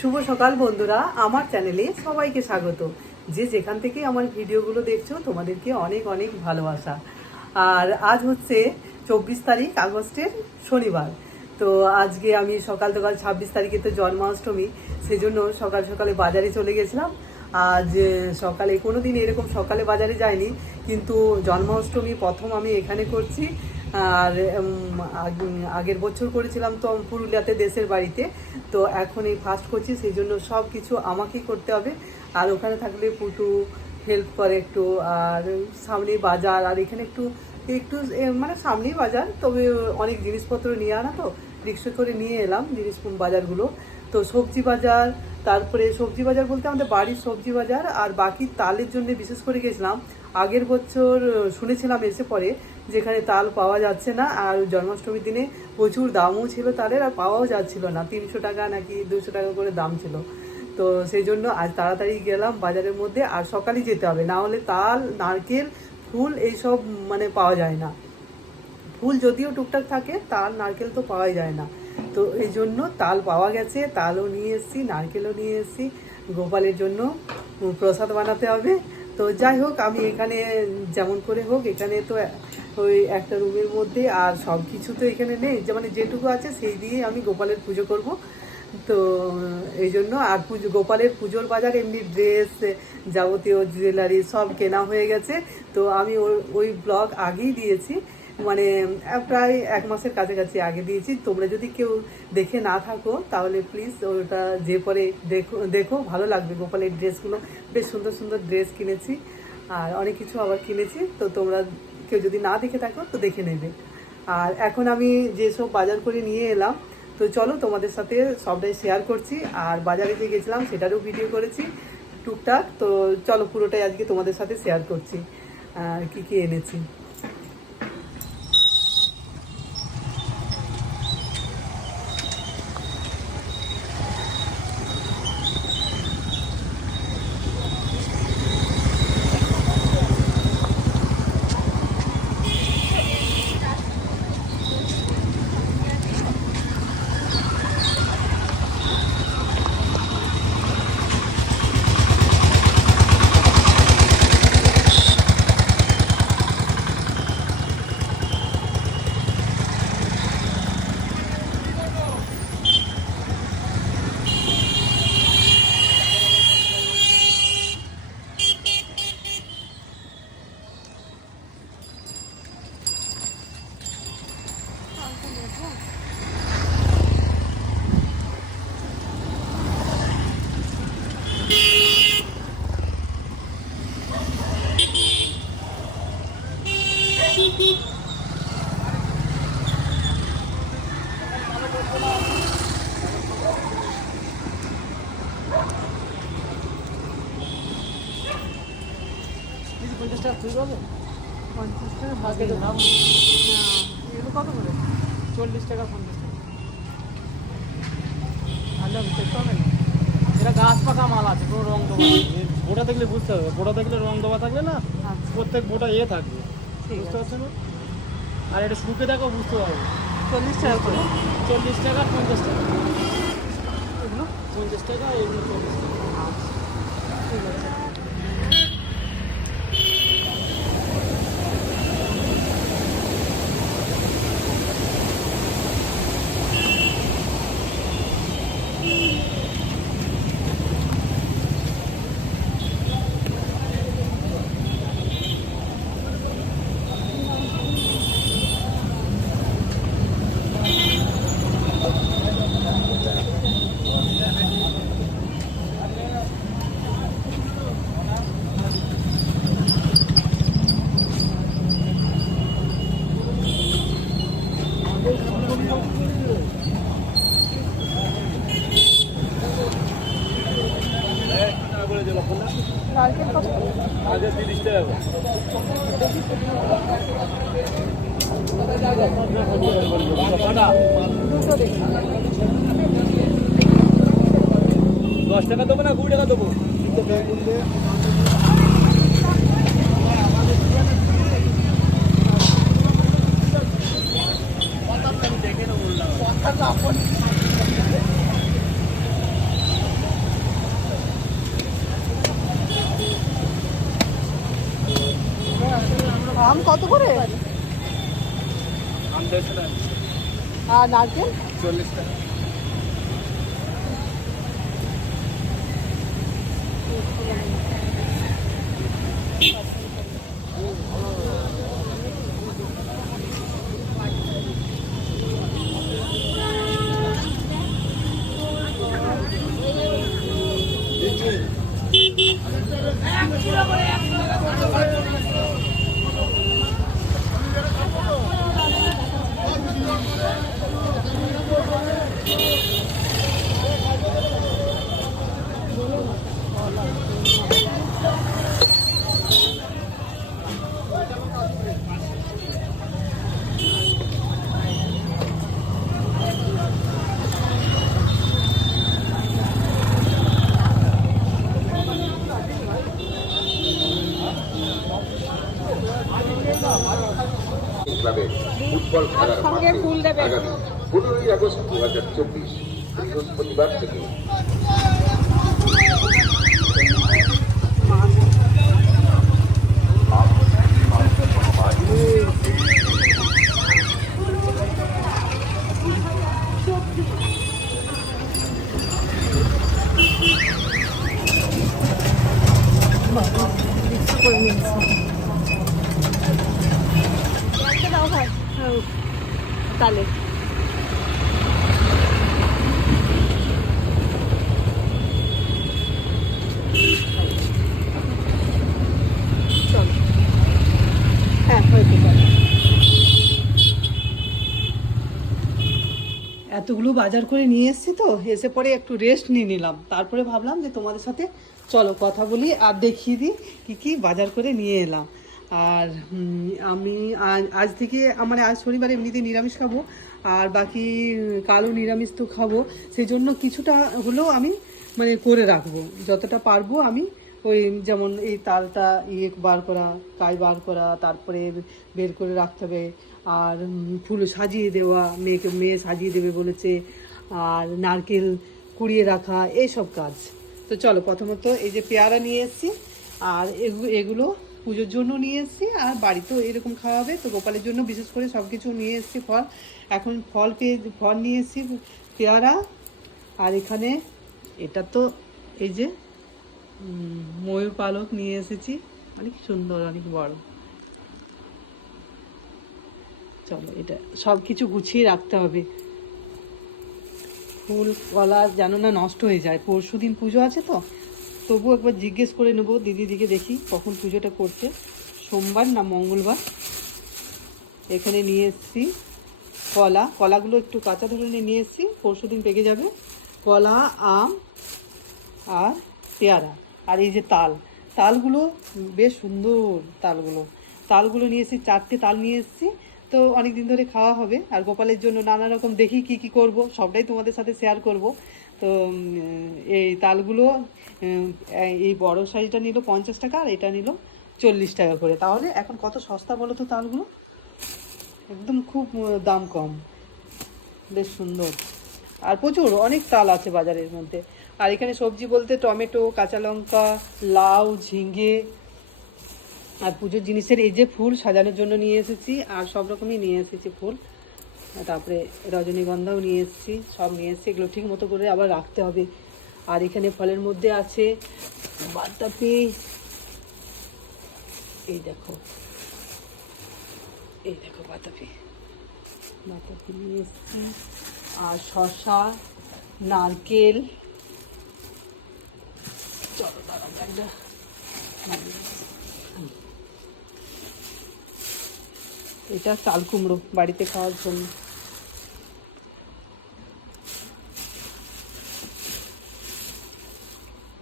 শুভ সকাল বন্ধুরা, আমার চ্যানেলে সবাইকে স্বাগত। যে যেখান থেকে আমার ভিডিওগুলো দেখছো তোমাদেরকে অনেক অনেক ভালোবাসা। আর আজ হচ্ছে 24 তারিখ আগস্টের শনিবার। তো আজকে আমি সকাল 26 তারিখে তো জন্মাষ্টমী, সেজন্য সকাল সকালে বাজারে চলে গেছিলাম। আজ সকালে কোনো দিন এরকম সকালে বাজারে যাইনি, কিন্তু জন্মাষ্টমী প্রথম আমি এখানে করছি। আর আগের বছর করেছিলাম তো পুরুলিয়াতে দেশের বাড়িতে, তো এখন এই ফার্স্ট করছি, সেই জন্য সব কিছু আমাকেই করতে হবে। আর ওখানে থাকলে পুটু হেল্প করে একটু। আর সামনেই বাজার, আর এখানে একটু একটু মানে সামনেই বাজার, তবে অনেক জিনিসপত্র নিয়ে আনা, তো রিক্সা করে নিয়ে এলাম জিনিস বাজারগুলো। তো সবজি বাজার, তারপরে সবজি বাজার বলতে আমাদের বাড়ির সবজি বাজার, আর বাকি তালের জন্য বিশেষ করে গেছিলাম। আগের বছর শুনেছিলাম এসে পরে যেখানে তাল পাওয়া যাচ্ছে না, আর জন্মাষ্টমীর দিনে প্রচুর দামও ছিল তালের, আর পাওয়াও যাচ্ছিল না, 300 টাকা নাকি 200 টাকা করে দাম ছিল। তো সেই জন্য আজ তাড়াতাড়ি গেলাম বাজারের মধ্যে, আর সকালেই যেতে হবে, না হলে তাল, নারকেল, ফুল এইসব মানে পাওয়া যায় না। ফুল যদিও টুকটাক থাকে, তাল নারকেল তো পাওয়াই যায় না। তো এই জন্য তাল পাওয়া গেছে, তালও নিয়ে এসেছি, নারকেলও নিয়ে এসেছি। গোপালের জন্য প্রসাদ বানাতে হবে। তো যাই হোক, আমি এখানে যেমন করে হোক, এখানে তো ওই একটা রুমের মধ্যে আর সব কিছু তো এখানে নেই, যে মানে যেটুকু আছে সেই দিয়ে আমি গোপালের পুজো করব। তো এই জন্য আর গোপালের পুজোর বাজার এমনি ড্রেস, যাবতীয় জুয়েলারি সব কেনা হয়ে গেছে। তো আমি ওই ব্লগ আগেই দিয়েছি, মানে প্রায় 1 মাসের কাছাকাছি আগে দিয়েছি। তোমরা যদি কেউ দেখে না থাকো তাহলে প্লিজ ওটা যে পরে দেখো, ভালো লাগবে। গোপালের ড্রেসগুলো বেশ সুন্দর সুন্দর ড্রেস কিনেছি, আর অনেক কিছু আবার কিনেছি। তো তোমরা কেউ যদি না দেখে থাকো তো দেখে নেবে। আর এখন আমি যেসব বাজার করে নিয়ে এলাম, তো চলো তোমাদের সাথে সবটাই শেয়ার করছি। আর বাজারে যে গেছিলাম সেটারও ভিডিও করেছি টুকটাক। তো চলো পুরোটাই আজকে তোমাদের সাথে শেয়ার করছি কি কি এনেছি। টাকা ফ্রি পাবে? 50 টাকা আগে তো দাম এগুলো কত করে? 40 টাকা 50 টাকা। আলাদা দেখতে হবে না, এটা গাছ পাকা মাল আছে, কোনো রং দেওয়া নেই। বোটা দেখলে বুঝতে হবে, বোটা দেখলে রং দেওয়া থাকলে না প্রত্যেক বোটা থাকবে, বুঝতে পারছো না? আর এটা শুকে দেখো বুঝতে পারবে। 40 টাকা করে। 40 টাকা 50 টাকা, এগুলো 50 টাকা, এগুলো 40 টাকা। ঠিক আছে। নারকেল কত? আগে 30 টাকা। 10 টাকা দেবো না 20 টাকা দেবো? আর নারকেল 40 টাকা। ক্লাবে ফুটবল খেলার মাঠে আগামী 15ই আগস্ট 2024 বৃহস্পতিবার থেকে তাহলে চলো, হ্যাঁ হয়েছে চলো। এতগুলো বাজার করে নিয়ে এসেছি তো, এসে পরে একটু রেস্ট নিয়ে নিলাম, তারপরে ভাবলাম যে তোমাদের সাথে চলো কথা বলি আর দেখিয়ে দিই কী কী বাজার করে নিয়ে এলাম। আর আমি আজ থেকে আজ শনিবার এমনিতে নিরামিষ খাবো, আর বাকি কালও নিরামিষ তো খাবো, সেই জন্য কিছুটা হলেও আমি মানে করে রাখবো যতটা পারবো আমি। ওই যেমন এই তালটা বার করা, কাই বার করা, তারপরে বের করে রাখতে হবে, আর ফুল সাজিয়ে দেওয়া, মেয়ে সাজিয়ে দেবে বলেছে, আর নারকেল কুড়িয়ে রাখা, এইসব কাজ। তো চলো, প্রথমত এই যে পেয়ারা নিয়ে এসেছি, আর এগুলো পুজোর জন্য নিয়ে এসেছি, আর বাড়িতেও এরকম খাওয়া হবে, তো গোপালের জন্য বিশেষ করে সব কিছু নিয়ে এসেছি। এখন ফল নিয়ে এসেছি, পেয়ারা, আর এখানে এটা তো এই যে ময়ূর পালক নিয়ে এসেছি, অনেক সুন্দর, অনেক বড়। চলো, এটা সব কিছু গুছিয়ে রাখতে হবে, ফুল কলা যেন না নষ্ট হয়ে যায়। পরশু দিন পুজো আছে তো, তবু একবার জিজ্ঞেস করে নেবো দিদিদিকে, দেখি কখন পুজোটা করছে, সোমবার না মঙ্গলবার। এখানে নিয়ে এসেছি কলাগুলো একটু কাঁচা ধরনের নিয়ে এসেছি, পরশু দিন পেকে যাবে। কলা, আম আর পেয়ারা, আর এই যে তালগুলো বেশ সুন্দর, তালগুলো নিয়ে এসেছি, 4টে তাল নিয়ে এসেছি। তো অনেক দিন ধরে খাওয়া হবে, আর গোপালের জন্য নানা রকম দেখি কি কি করব, সবটাই তোমাদের সাথে শেয়ার করব। তো এই তালগুলো, এই বড় সাইজটা নিল 50 টাকা, আর এটা নিল 40 টাকা করে। তাহলে এখন কত সস্তা বলো তো তালগুলো, একদম খুব দাম কম, বেশ সুন্দর। আর প্রচুর অনেক তাল আছে বাজারের মধ্যে। আর এখানে সবজি বলতে টমেটো, কাঁচা লঙ্কা, লাউ, ঝিঙে, আর পুজোর জিনিসের এই যে ফুল সাজানোর জন্য নিয়ে এসেছি, আর সব রকমই নিয়ে এসেছি ফুল, তারপরে রজনীগন্ধাও নিয়ে এসেছি, সব নিয়ে এসেছি। এগুলো ঠিক মতো করে আবার রাখতে হবে। আর এখানে ফলের মধ্যে আছে বাতাবি, এই দেখো বাতাবি নিয়ে এসেছি, আর শসা, নারকেল, চলো দাঁড়া, এটা চাল কুমড়ো বাড়িতে খাওয়ার জন্য।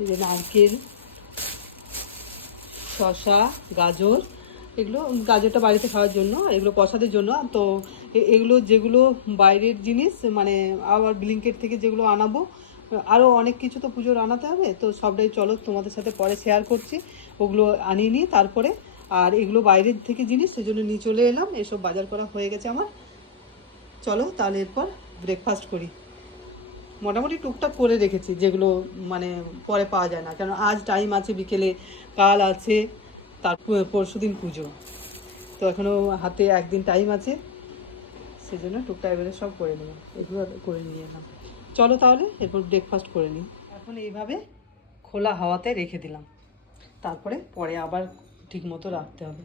এই যে নারকেল, শসা, গাজর, গাজরটা বাড়িতে খাওয়ার জন্য, আর এগুলো প্রসাদের জন্য। তো এগুলো যেগুলো বাইরের জিনিস, মানে আবার ব্লিঙ্কেট থেকে যেগুলো আনাবো, আরও অনেক কিছু তো পুজোর আনাতে হবে, তো সবটাই চলো তোমাদের সাথে পরে শেয়ার করছি। ওগুলো আনিয়ে নিই তারপরে। আর এগুলো বাইরের থেকে জিনিস, সেজন্য নিয়ে চলে এলাম। এসব বাজার করা হয়ে গেছে আমার। চলো তাহলে এরপর ব্রেকফাস্ট করি। মোটামুটি টুকটাক করে রেখেছি, যেগুলো মানে পরে পাওয়া যায় না, কারণ আজ টাইম আছে বিকেলে, কাল আছে, তার পরশু দিন পুজো, তো এখনও হাতে একদিন টাইম আছে, সেই জন্য টুকটাক এবারে সব করে নেব, এগুলো করে নিয়ে এলাম। চলো তাহলে এরপর ব্রেকফাস্ট করে নিই। এখন এইভাবে খোলা হাওয়াতে রেখে দিলাম, তারপরে পরে আবার ঠিক মতো রাখতে হবে।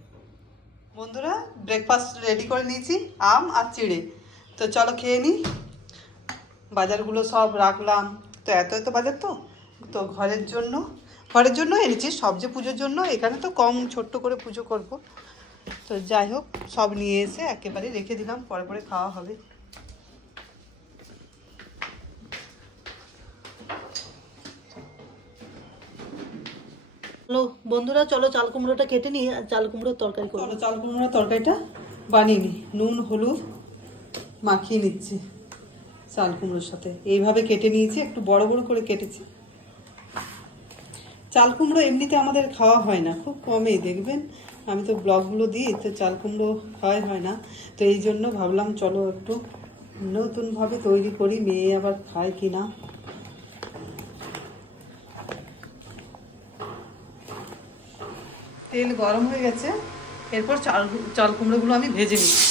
বন্ধুরা, ব্রেকফাস্ট রেডি করে নিয়েছি, আম আর চিড়ে। তো চলো খেয়ে নিই। বাজারগুলো সব রাখলাম, তো এত বাজার তো তো ঘরের জন্য এনেছি, সবজি পুজোর জন্য। এখানে তো কম ছোট্ট করে পুজো করব, তো যাই হোক সব নিয়ে এসে একেবারে রেখে দিলাম, পরে খাওয়া হবে। হ্যালো বন্ধুরা, চলো চাল কুমড়োটা কেটে নিই আর চাল কুমড়োর তরকারি করবো। চলো চাল কুমড়োর তরকারিটা বানিয়ে নিই। নুন হলুদ মাখিয়ে নিচ্ছি চাল কুমড়োর সাথে, এইভাবে কেটে নিয়েছি, একটু বড় বড় করে কেটেছি। চাল কুমড়ো এমনিতে আমাদের খাওয়া হয় না, খুব কমই দেখবেন। আমি তো ব্লগগুলো দিই, তো চাল কুমড়ো খাওয়াই হয় না। তো এই জন্য ভাবলাম চলো একটু নতুনভাবে তৈরি করি, মেয়ে আবার খায় কি না। তেল গরম হয়ে গেছে, এরপর চাল কুমড়োগুলো আমি ভেজে নিচ্ছি।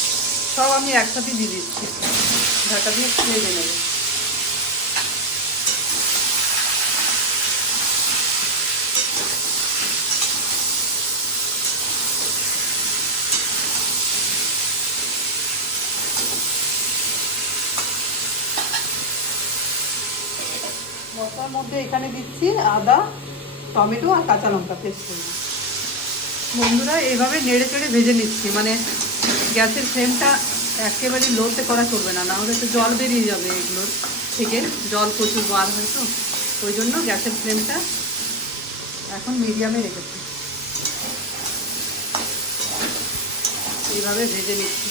সব আমি একসাথে দিয়ে দিচ্ছি, ঢাকা দিয়ে একটু ভেজে নেব। মশলার মধ্যে এখানে দিচ্ছি আদা, টমেটো আর কাঁচা লঙ্কা পেস্ট করে। বন্ধুরা, এইভাবে নেড়ে চেড়ে ভেজে নিচ্ছি, মানে গ্যাসের ফ্লেমটা একেবারে লোতে করা চলবে না, নাহলে তো জল বেরিয়ে যাবে এগুলোর থেকে, জল প্রচুর বার হয় তো, ওই জন্য গ্যাসের ফ্লেমটা এখন মিডিয়ামে রেখেছি। এইভাবে ভেজে নিচ্ছি।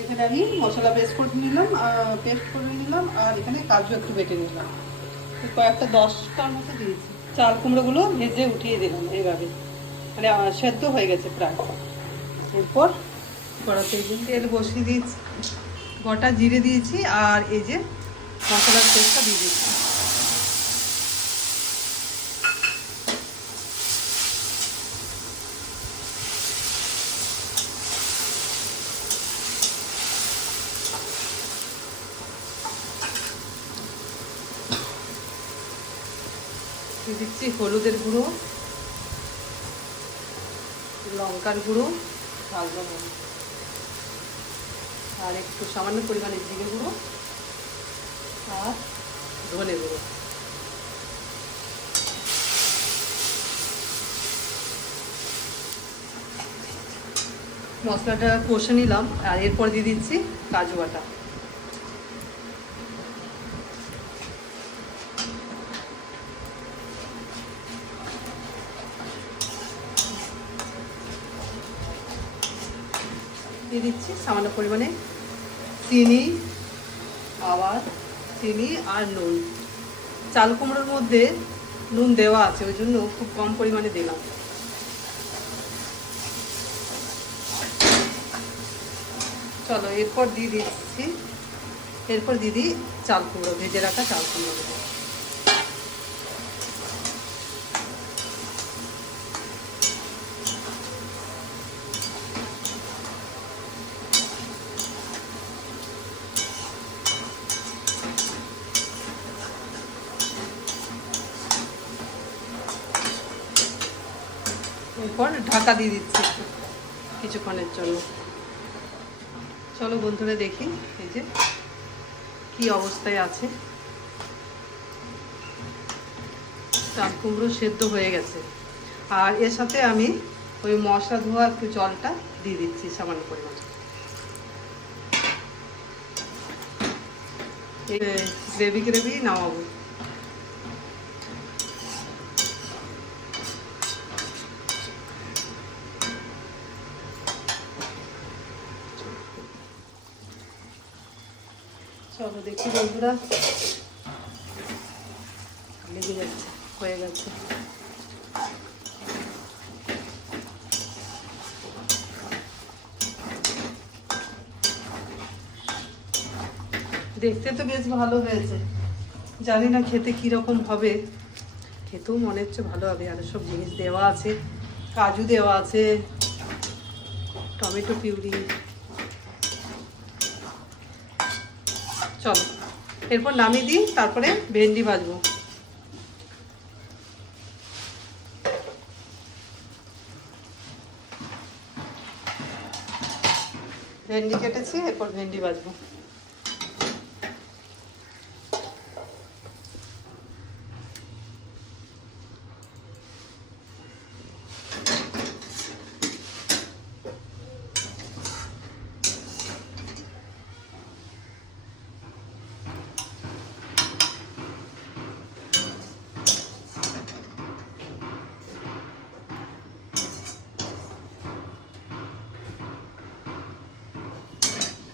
এখানে আমি মশলা পেস্ট করে নিলাম আর এখানে কাজু একটু বেটে নিলাম, কয়েকটা 10টার মতো দিয়েছি। চাল কুমড়োগুলো ভেজে উঠিয়ে দিলাম এইভাবে, মানে সেদ্ধ হয়ে গেছে প্রায়। এরপর কড়াতে তেল বসিয়ে দিয়েছি, গোটা জিরে দিয়েছি আর এই যে মশলার পেস্টটা দিয়ে দিচ্ছি। দিচ্ছি হলুদের গুঁড়ো, লঙ্কার গুঁড়ো, আর একটু সামান্য পরিমাণে জিরে গুঁড়ো আর ধনে গুঁড়ো। মশলাটা কষে নিলাম আর এরপর দিয়ে দিচ্ছি কাজু বাটা। দিয়ে দিচ্ছি সামান্য পরিমাণে চিনি আর নুন। চাল কুমড়োর মধ্যে নুন দেওয়া আছে, ওই জন্য খুব কম পরিমাণে দিলাম। চলো এরপর দিয়ে দিই চাল কুমড়ো, ভেজে রাখা চাল কুমড়ো। এরপর ঢাকা দিয়ে দিচ্ছি কিছুক্ষণের জন্য। চলো বন্ধুরা দেখি এই যে কি অবস্থায় আছে। চাল কুমড়ো সেদ্ধ হয়ে গেছে আর এর সাথে আমি ওই মশলা ধোয়া একটু জলটা দিয়ে দিচ্ছি সামান্য পরিমাণে। গ্রেভি নামাবো। চলো দেখি বন্ধুরা, লেগে যাচ্ছে, হয়ে গেছে। দেখতে তো বেশ ভালো হয়েছে, জানি না খেতে কিরকম হবে। খেতেও মনে হচ্ছে ভালো হবে, আর সব জিনিস দেওয়া আছে, কাজু দেওয়া আছে, টমেটো পিউরি। চলো এরপর নামিয়ে দিই, তারপরে ভেন্ডি ভাজবো। ভেন্ডি কেটেছি, এরপর ভেন্ডি ভাজবো।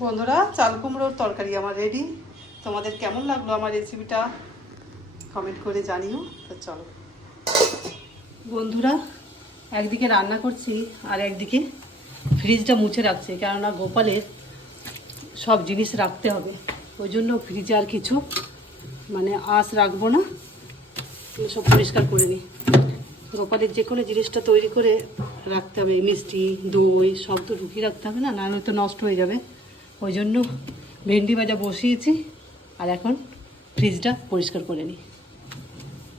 বন্ধুরা, চাল কুমড়োর তরকারি আমার রেডি। তোমাদের কেমন লাগলো আমার রেসিপিটা কমেন্ট করে জানিও। তো চলো বন্ধুরা, একদিকে রান্না করছি আর একদিকে ফ্রিজটা মুছে রাখছি, কেননা গোপালের সব জিনিস রাখতে হবে। ওই জন্য ফ্রিজে আর কিছু আঁশ রাখবো না, সব পরিষ্কার করে নিই। গোপালের যে কোনো জিনিসটা তৈরি করে রাখতে হবে, মিষ্টি দই সব তো ঢুকিয়ে রাখতে হবে না, নাহলে তো নষ্ট হয়ে যাবে। ওই জন্য ভেন্ডি ভাজা বসিয়েছি আর এখন ফ্রিজটা পরিষ্কার করে নিই।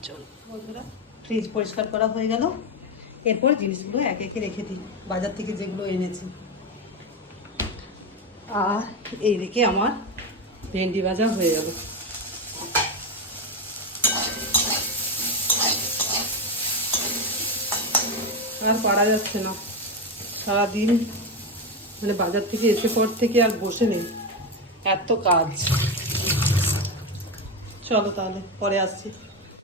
চলো বন্ধুরা, ফ্রিজ পরিষ্কার করা হয়ে গেল। এরপর জিনিসগুলো একে একে রেখে দিই, বাজার থেকে যেগুলো এনেছি। আর এইদিকে আমার ভেন্ডি ভাজা হয়ে গেল। আর পারা যাচ্ছে না, সারাদিন বাজার থেকে এসে পর থেকে আর বসে নেই, এত কাজ। চলো তাহলে পরে আসছি।